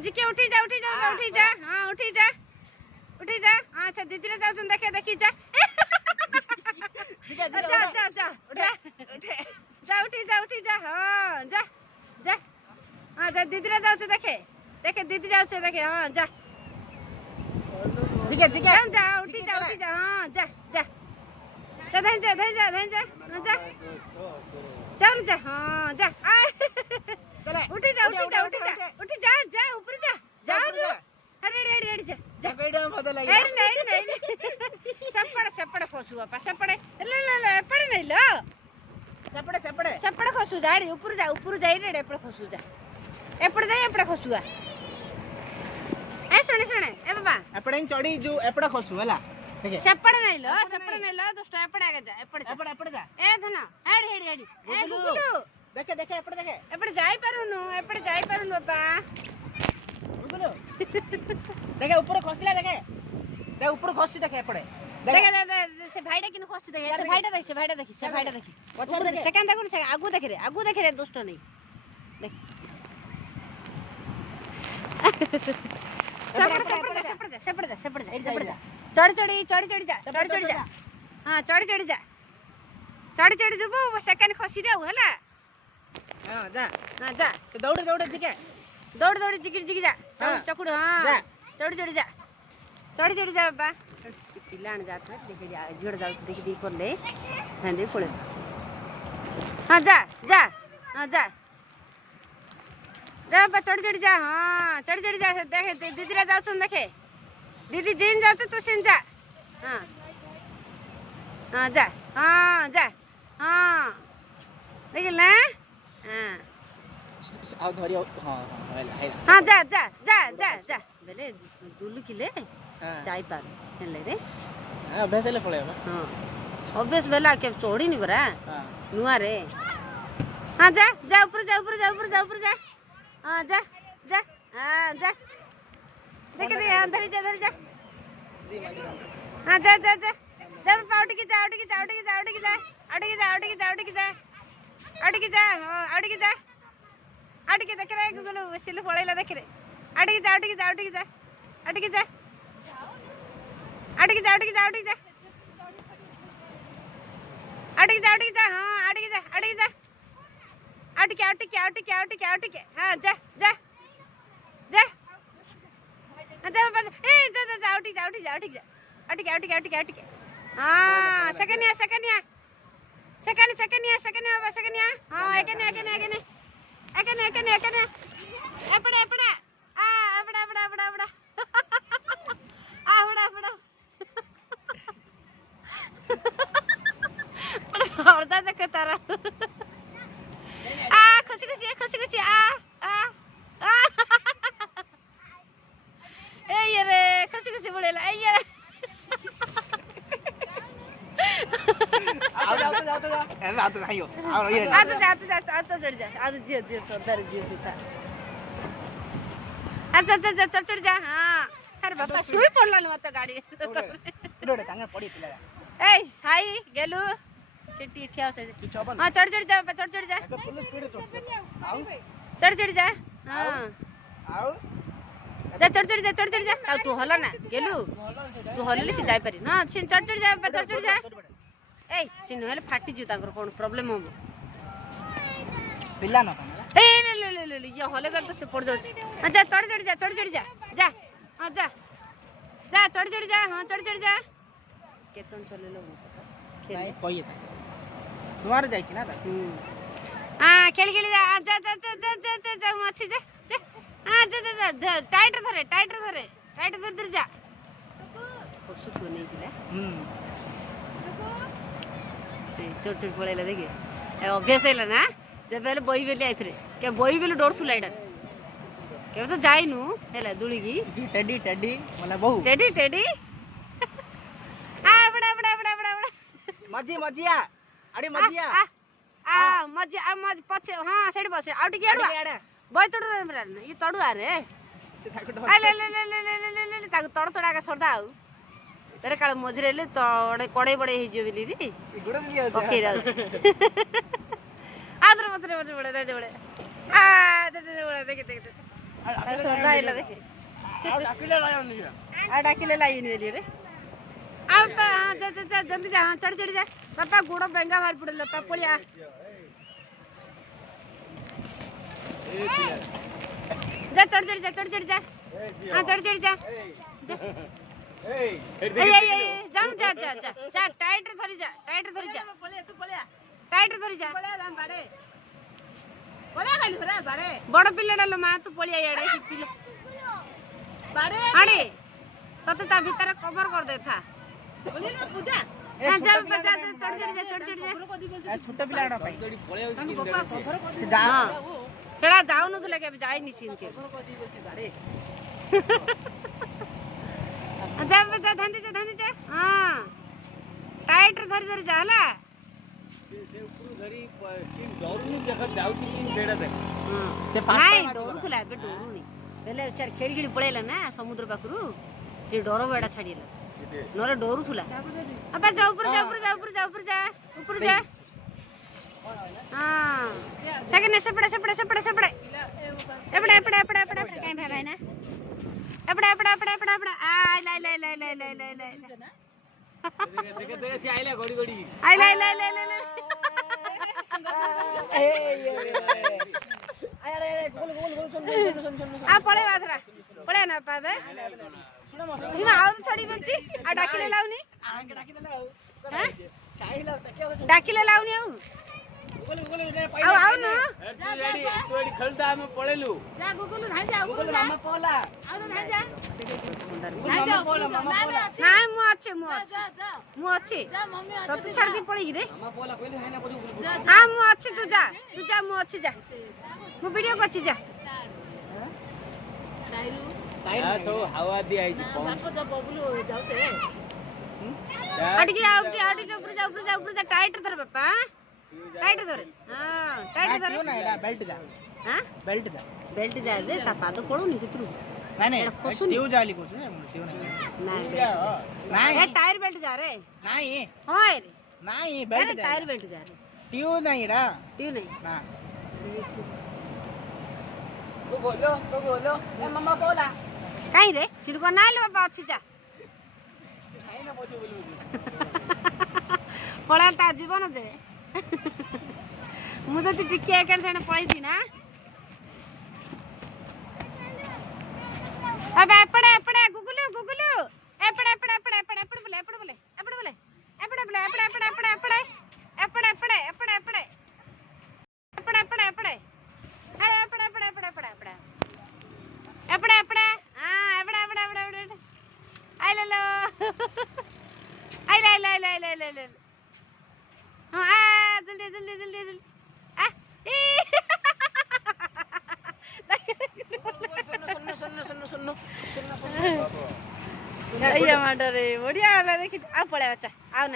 जिके उठी जा हाँ उठी जा हाँ अच्छा दीदी ने जाऊँ देखे देखी जा जा उठी जा हाँ जा जा हाँ दीदी ने जाऊँ देखे दीदी जाऊँ देखे हाँ जा ठीक है जा उठी जा हाँ जा जा जा धन जा हाँ जा चल जा हाँ जा उठी जा ऊपर जा अरे जा नहीं सपड़ खोसु बापा सपड़े एपड़े नहीं लो सपड़े खोसु जा ऊपर जा रे एपड़े खोसु जा एपड़े खोसु ए सुने ए बाबा एपड़े चढ़ी जो एपड़ा खसु हला ठीक है सपड़ नहीं लो दोस्त एपड़े आगे जा एपड़े जा ए धना हेडी ए गुगुलू देखे एपड़े जाई पारुनु बाबा गुगुलू देखे ऊपर खसला देखे ऊपर खसी देखे एपड़े देखे से भाईटा किन खसी देखे से भाईटा देखी पछाड़ देखे सेकंड देखो से आगु देखे रे दोस्त नहीं देख सपड़ जा चढ़ी जा हाँ चढ़ी जब सेकंड खसी रे होला हां जा तो दौड़ जिके जा चकुड़ हाँ चढ़ी जा बाबा पिलाण जात देखे झोड़ जाऊ देखी कर ले हां पड़े हाँ जा बाबा चढ़ी जा हाँ चढ़ी जा देखे दीदी रा जाऊ देखे दीदी जिन जाऊ तू सिन जा हाँ जा देखिल ना आ धरी हाँ जा बेले दुलु किले जाई पार हेले रे अभ्यास ले पळे हां अभ्यास बेला के चोड़ी नि बरा हां नुआ रे हाँ जा ऊपर जा हाँ जा देख धरी जा हाँ जा पाउटी की जा देख रे गुगुलू सिलु पळैला देख रे आटिकी जा हाँ जा हाँ सेकंड हाँ एपड़ा औरदा देख तारा खुशी ए रे खुशी बोलेला ए रे आओ भाइयो आओ ये आता चढ़ जा आता जियो सरदार जियो सीता अच्छा चढ़ जा हाँ अरे बाबा सुई पड़ला मत गाड़ी इडोडे तांगे पड़ी पिला ए साई गेलु सिटी ठिया से हां चढ़ जा फुल स्पीड आओ चढ़ जा हां आओ जा चढ़ जा आ तू हला ना गेलु तू हलले से जाई पारी ना छिन चढ़ जा ए सिन हेले फाटी जु तांकर कोन प्रॉब्लम हो पिला ना ए ले ये हले कर तो से पड़ जाउछ अच्छा चढ़ जा हां जा चढ़ जा केतन चले लो नहीं कोई था तुम्हारे जाई कि ना था हां खेल जा मछी जा हां जा टाइट धरे जा पशु तो नहीं दिला चोट पड़ेला देखिए अभ्यास है ना जब पहले बही बेली आइथरे के बही बेली डर थुला एडा के तो जाइनु हैला दुली की टेडी मला बहु टेडी आ बड़ा मजिया अरे मजिया मज पछे हां सेडी बसे आउट की आडवा बय तोड़ रे ये तड़ुआ रे आ ले ताक तड़ का सरदा आउ तेरे काल मझरे ले तड़े कड़े बड़े हे जो बिली रे गुड़ दिया ओके राउछ आदर मत बड़े दे आ दे बड़े देख सोडा आइला देखे डाकिले लायन नहीं आ डाकिले लाइन वेली रे अब हां जा जा जल्दी जा हां चढ़ चढ़ जा पापा गोड़ बेंगा बाहर पड़ल पापा पड़िया जा चढ़ चढ़ जा हां चढ़ चढ़ जा ए जान जा जा जा जा टाइट धरी जा पले तू पले टाइट धरी जा पले दान बाड़े पले खाली भरा बाड़े बड़ पिल्लाडा लो मा तू पड़िया याडे पिल्ला बाड़े आड़े तते ता भीतर कवर कर दे था बोली ना पूजा हां जा बचा चढ़ जा छोटा पिलाडा भाई पले जा केड़ा जाऊ न तुला के जाई नि सीन के जा बचा धंदी जा हां टाइट धरी जा हला से ऊपर धरी टीम दौड़ू देखत जाउती टीम सेडा देख से नाही डोरुथला बे डोरू नि पहले सर खेड़ी खेड़ी पळेला ना समुद्र पाखरु ये डरो बेडा छाडीला नरे डोरुथला अबे जा ऊपर जा हां सेकंड सेपड़े एपड़े काई भाई ना एपड़े आ ला देखे से आइला घड़ी आई ला गोल सुन आ पळे बाथरा पळे ना पाबे हिमा आउ छोडी बंची आ डाकिले लाउनी आंके डाकी देला हैं चाहिला तके डाकिले लाउनी आउ आउ न रेडी तू रेडी खलता हम पळेलू जा गुगुलु धाइ जा गोल मामा पोला आउ धाइ जा मामा पोला नाइ मु अच्छे जा मम्मी तो तू छाड़ दी पड़ी रे मामा पोला पहिले हैना पदु हां मु अच्छे तू जा मु अच्छे जा मु वीडियो करछि जा टाइरू सो हवा दी आई जी बबलू जाउते अटकी आउटी ऊपर जा टाइट धर पापा टाइट धर हां टाइट धर ना एडा बेल्ट जा हां बेल्ट जा जे ता पाद पडुनी कितरु नाही टीव जाली कोस ने टीव नाही ए टायर बेल्ट जा रे नाही होय रे नाही बेल्ट जा टायर बेल्ट जा रे टीव नाही रा टीव नाही ना तो बोलो ए मम्मा बोला काई रे सिरको नाले बाबा अछि जा खाइ ना पछे बोलु पळा ता जीवन दे मु तो टिके एकन सेने पळी थी ना अब एपड़े गुगुलु एपड़े बोले आई ले लो आई ले हां आ जल्दी आ सुन अय्या माडरे बढ़िया वाला देखि आ पळे बच्चा आ